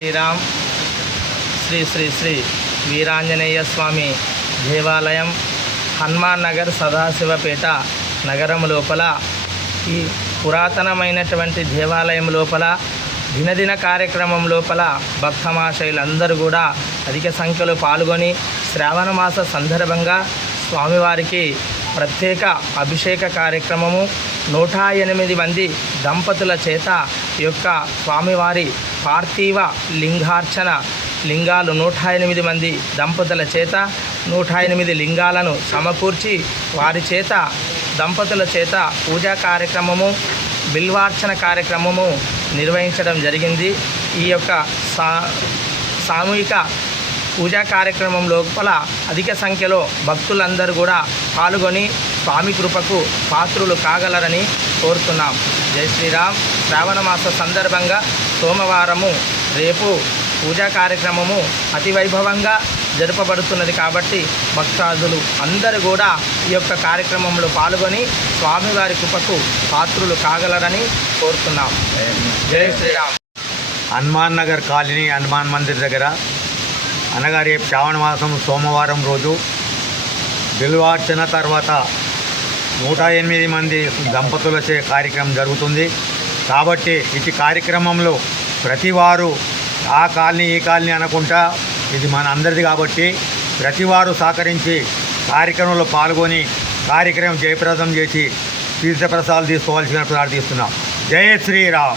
శ్రీరామ్ శ్రీ శ్రీ శ్రీ వీరాంజనేయ స్వామి దేవాలయం హనుమాన్ నగర్ సదాశివపేట నగరం లోపల ఈ పురాతనమైనటువంటి దేవాలయం లోపల దినదిన కార్యక్రమం లోపల భక్తమాశయులందరూ కూడా అధిక సంఖ్యలో పాల్గొని శ్రావణ మాస సందర్భంగా స్వామివారికి ప్రత్యేక అభిషేక కార్యక్రమము నూట ఎనిమిది మంది దంపతుల చేత ఈ యొక్క స్వామివారి పార్థివ లింగార్చన లింగాలు నూట ఎనిమిది మంది దంపతుల చేత నూట ఎనిమిది లింగాలను సమకూర్చి వారి చేత దంపతుల చేత పూజా కార్యక్రమము బిల్వార్చన కార్యక్రమము నిర్వహించడం జరిగింది. ఈ యొక్క సా సామూహిక పూజా కార్యక్రమం లోపల అధిక సంఖ్యలో భక్తులందరూ కూడా పాల్గొని స్వామి కృపకు పాత్రులు కాగలరని కోరుతున్నాం. జై శ్రీరామ్. శ్రావణ మాస సందర్భంగా సోమవారము రేపు పూజా కార్యక్రమము అతి వైభవంగా జరపబడుతున్నది కాబట్టి భక్తాదులు అందరూ కూడా ఈ యొక్క కార్యక్రమంలో పాల్గొని స్వామివారి కృపకు పాత్రులు కాగలరని కోరుతున్నాం. జై శ్రీరామ్. హనుమాన్ నగర్ కాలనీ హనుమాన్ మందిర్ దగ్గర అనగా రేపు శ్రావణ మాసం సోమవారం రోజు బిల్వార్చన తర్వాత నూట ఎనిమిది మంది దంపతులచే కార్యక్రమం జరుగుతుంది. కాబట్టి ఇటు కార్యక్రమంలో ప్రతివారు ఆ కాలనీ ఈ కాలనీ అనుకుంటా ఇది మన అందరిది కాబట్టి ప్రతివారు సహకరించి కార్యక్రమంలో పాల్గొని కార్యక్రమం జయప్రదం చేసి తీర్థప్రసాదాలు తీసుకోవాల్సిన ప్రార్థిస్తున్నాం జై శ్రీరామ్.